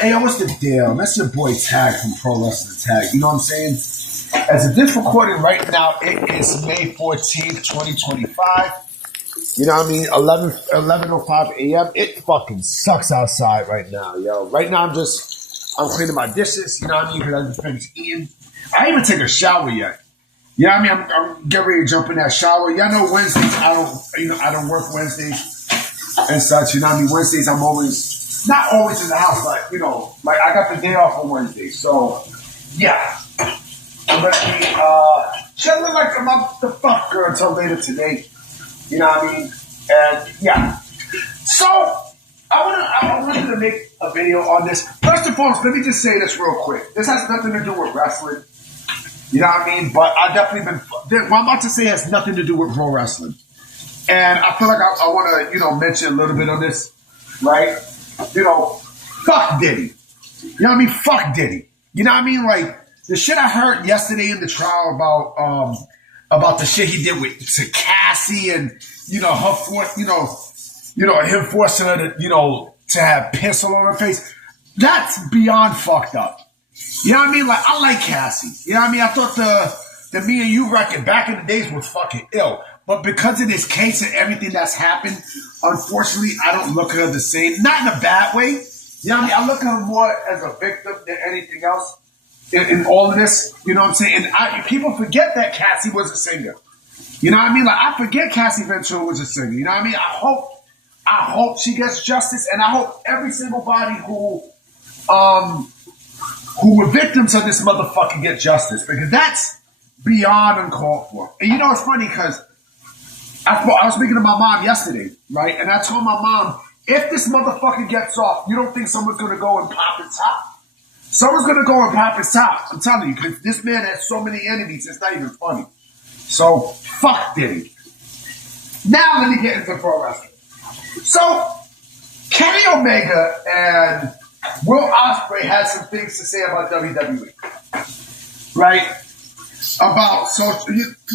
Hey, what's the deal? That's your boy Tag from Pro Wrestling Tag. You know what I'm saying? As of this recording right now, it is May 14th, 2025. You know what I mean? 11:05 a.m. It fucking sucks outside right now, yo. Right now, I'm cleaning my dishes. You know what I mean? Because I just finished eating. I didn't even take a shower yet. You know what I mean? I'm getting ready to jump in that shower. Y'all know Wednesdays, I don't work Wednesdays and such. You know what I mean? Wednesdays, I'm always, not always in the house, but, you know, like I got the day off on Wednesday. So, yeah. I'm going to be chilling like a motherfucker until later today. You know what I mean? And, yeah. So, I wanted to make a video on this. First and foremost, let me just say this real quick. This has nothing to do with wrestling. You know what I mean? But I definitely what I'm about to say has nothing to do with pro wrestling. And I feel like I want to, mention a little bit on this, right? Fuck Diddy. You know what I mean? Fuck Diddy. You know what I mean? Like, the shit I heard yesterday in the trial about the shit he did to Cassie and, her force, him forcing her to have piss all over her face. That's beyond fucked up. You know what I mean? Like, I like Cassie. You know what I mean? I thought the Me and You record back in the days was fucking ill. But because of this case and everything that's happened, unfortunately, I don't look at her the same. Not in a bad way. You know what I mean? I look at her more as a victim than anything else in all of this. You know what I'm saying? And people forget that Cassie was a singer. You know what I mean? Like, I forget Cassie Ventura was a singer. You know what I mean? I hope she gets justice, and I hope every single body who were victims of this motherfucker get justice, because that's beyond uncalled for. And it's funny because I was speaking to my mom yesterday, right? And I told my mom, if this motherfucker gets off, you don't think someone's going to go and pop his top? Someone's going to go and pop his top. I'm telling you, because this man has so many enemies, it's not even funny. So, fuck Diddy. Now let me get into pro wrestling. So, Kenny Omega and Will Ospreay had some things to say about WWE, right?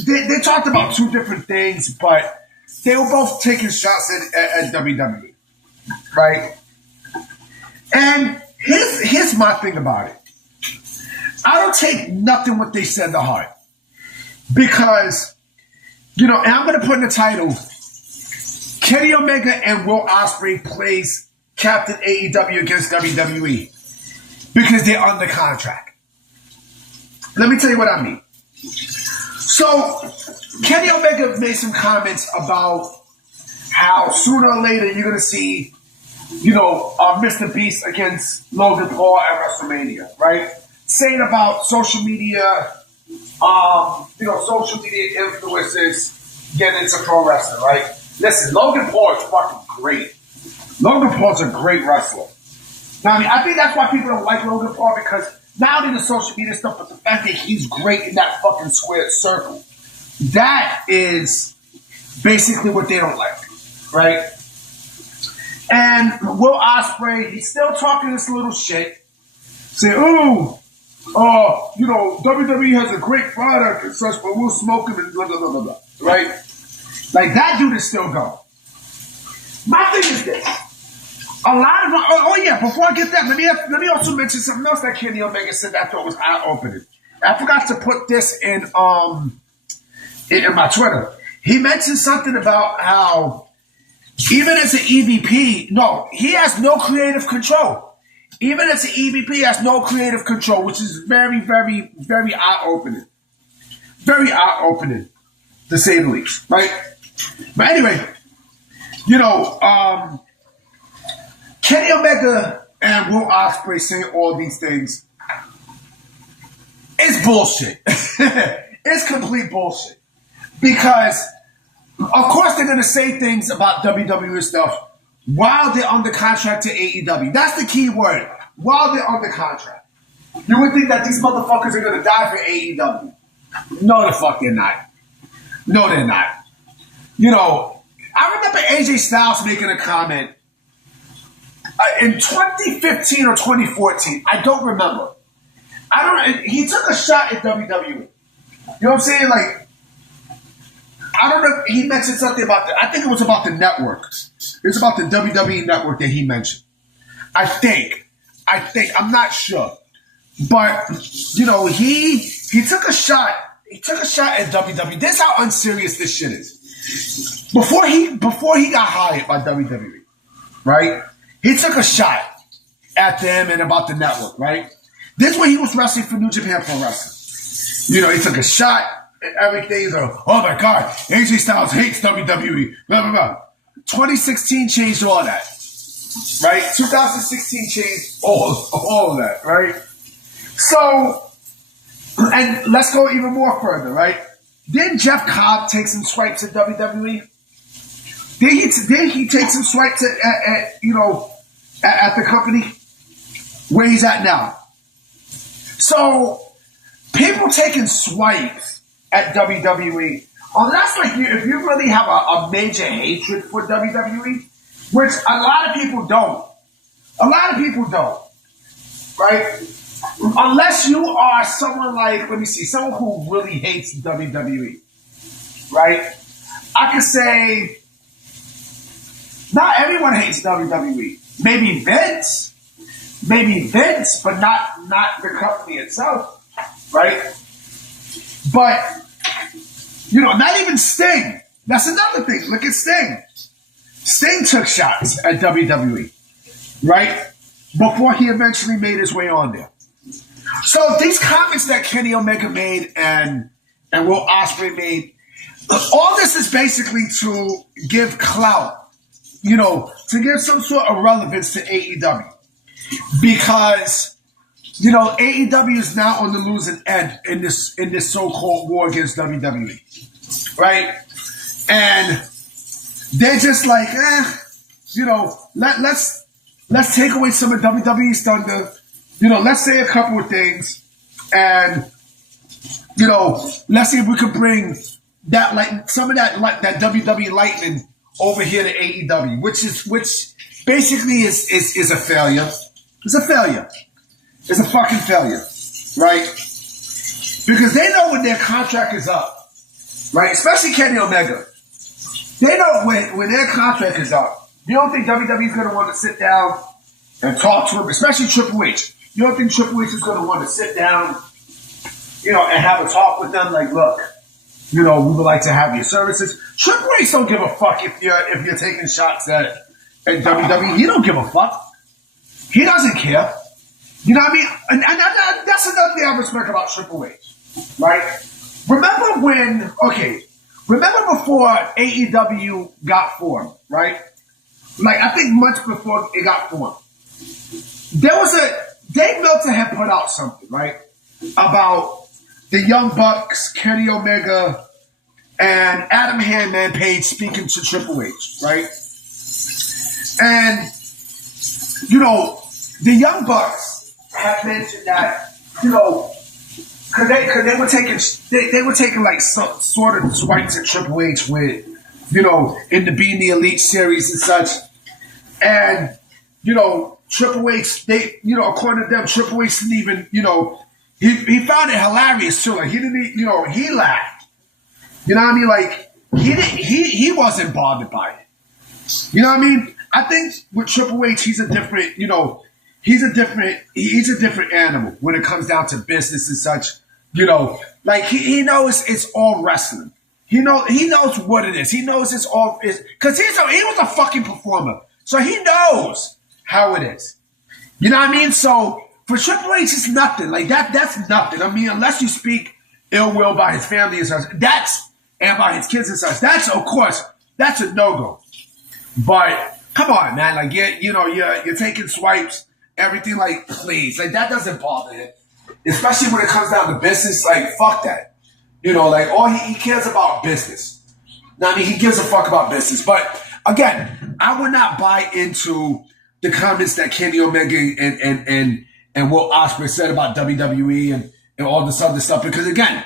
They talked about two different things, but they were both taking shots at WWE, right? And here's my thing about it. I don't take nothing what they said to heart, because, and I'm going to put in the title, Kenny Omega and Will Ospreay plays Captain AEW against WWE because they're under contract. Let me tell you what I mean. So, Kenny Omega made some comments about how sooner or later you're going to see, Mr. Beast against Logan Paul at WrestleMania, right? Saying about social media, social media influencers getting into pro wrestling, right? Listen, Logan Paul is fucking great. Logan Paul's a great wrestler. Now, I think that's why people don't like Logan Paul, because not only the social media stuff, but the fact that he's great in that fucking squared circle. That is basically what they don't like, right? And Will Ospreay, he's still talking this little shit, saying, WWE has a great product and such, but we'll smoke him and blah, blah, blah, blah, blah, right? Like, that dude is still going. My thing is this. A lot of before I get that, let me also mention something else that Kenny Omega said that I thought was eye-opening. I forgot to put this in my Twitter. He mentioned something about how even as an EVP, he has no creative control. Even as an EVP, he has no creative control, which is very, very, very eye-opening. Very eye-opening, to say the least, right? But anyway, Kenny Omega and Will Ospreay saying all these things, it's bullshit. It's complete bullshit. Because, of course, they're going to say things about WWE stuff while they're under contract to AEW. That's the key word. While they're under contract. You would think that these motherfuckers are going to die for AEW. No, the fuck they're not. No, they're not. I remember AJ Styles making a comment in 2015 or 2014. I don't remember. He took a shot at WWE. You know what I'm saying? Like, I don't know. He mentioned something about I think it was about the network. It's about the WWE network that he mentioned. I think, I'm not sure. But, you know, he took a shot. He took a shot at WWE. This is how unserious this shit is. Before he got hired by WWE, right? He took a shot at them and about the network, right? This is when he was wrestling for New Japan Pro Wrestling. You know, he took a shot and everything. He's like, oh my God, AJ Styles hates WWE, blah, blah, blah. 2016 changed all that, right? 2016 changed all of that, right? So, and let's go even more further, right? Didn't Jeff Cobb take some swipes at WWE? Did he take some swipes at the company where he's at now? So, people taking swipes at WWE, unless if you really have a major hatred for WWE, which a lot of people don't. A lot of people don't, right? Unless you are someone like, let me see, someone who really hates WWE, right? I could say not everyone hates WWE. Maybe Vince, but not the company itself, right? But, you know, not even Sting. That's another thing. Look at Sting. Sting took shots at WWE, right? Before he eventually made his way on there. So these comments that Kenny Omega made and Will Ospreay made, all this is basically to give clout, you know, to give some sort of relevance to AEW. Because, you know, AEW is now on the losing end in this so-called war against WWE, right? And they're just like, you know, let's take away some of WWE's thunder. You know, let's say a couple of things, and you know, let's see if we could bring that some of that WWE lightning over here to AEW, which basically is a failure. It's a failure. It's a fucking failure, right? Because they know when their contract is up, right? Especially Kenny Omega. They know when their contract is up. You don't think WWE is going to want to sit down and talk to him, especially Triple H. You don't think Triple H is going to want to sit down, you know, and have a talk with them like, look, you know, we would like to have your services. Triple H don't give a fuck if you're taking shots at WWE. He don't give a fuck. He doesn't care. You know what I mean? And that's another thing I respect about Triple H, right? Remember before AEW got formed, right? Like, I think months before it got formed, Dave Meltzer had put out something, right, about the Young Bucks, Kenny Omega, and Adam Handman Page speaking to Triple H, right? And, you know, the Young Bucks have mentioned that, you know, because they were taking like some sort of swipes at Triple H with, you know, in the Being the Elite series and such. And, you know, Triple H, according to them, Triple H didn't even, you know, he found it hilarious too. Like, he didn't, you know, he laughed. You know what I mean? Like, he wasn't bothered by it. You know what I mean? I think with Triple H, he's a different animal when it comes down to business and such. You know, like he knows it's all wrestling. He knows what it is. He knows it's all because he was a fucking performer. So he knows how it is. You know what I mean? So for Triple H, it's nothing. Like that's nothing. I mean, unless you speak ill will by his family and such, and by his kids and such, that's a no-go. But come on, man. Like you're taking swipes, everything, like, please. Like, that doesn't bother him. Especially when it comes down to business, like, fuck that. You know, like, all he cares about business. Now, I mean, he gives a fuck about business. But again, I would not buy into the comments that Kenny Omega and Will Ospreay said about WWE and all this other stuff. Because again,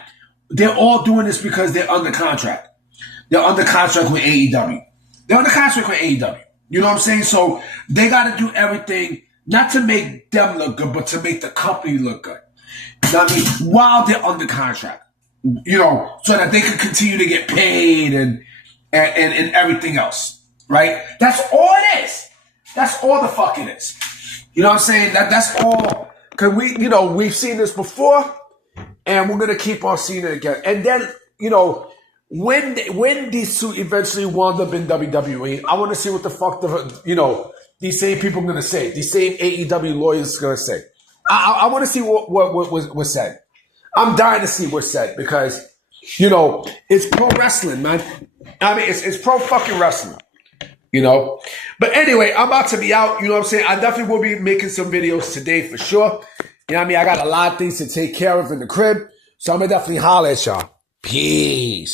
they're all doing this because they're under contract. They're under contract with AEW. They're under contract with AEW. You know what I'm saying? So they got to do everything, not to make them look good, but to make the company look good. You know what I mean? While they're under contract. You know, so that they can continue to get paid and everything else. right? That's all it is. That's all the fuck it is. You know what I'm saying? That's all. Because we've seen this before, and we're going to keep on seeing it again. And then, when these two eventually wound up in WWE, I want to see what the fuck these same people are going to say. These same AEW lawyers are going to say. I want to see what was said. I'm dying to see what's said because, it's pro wrestling, man. I mean, it's pro fucking wrestling, But anyway, I'm about to be out. You know what I'm saying? I definitely will be making some videos today for sure. You know what I mean? I got a lot of things to take care of in the crib. So I'm going to definitely holler at y'all. Peace.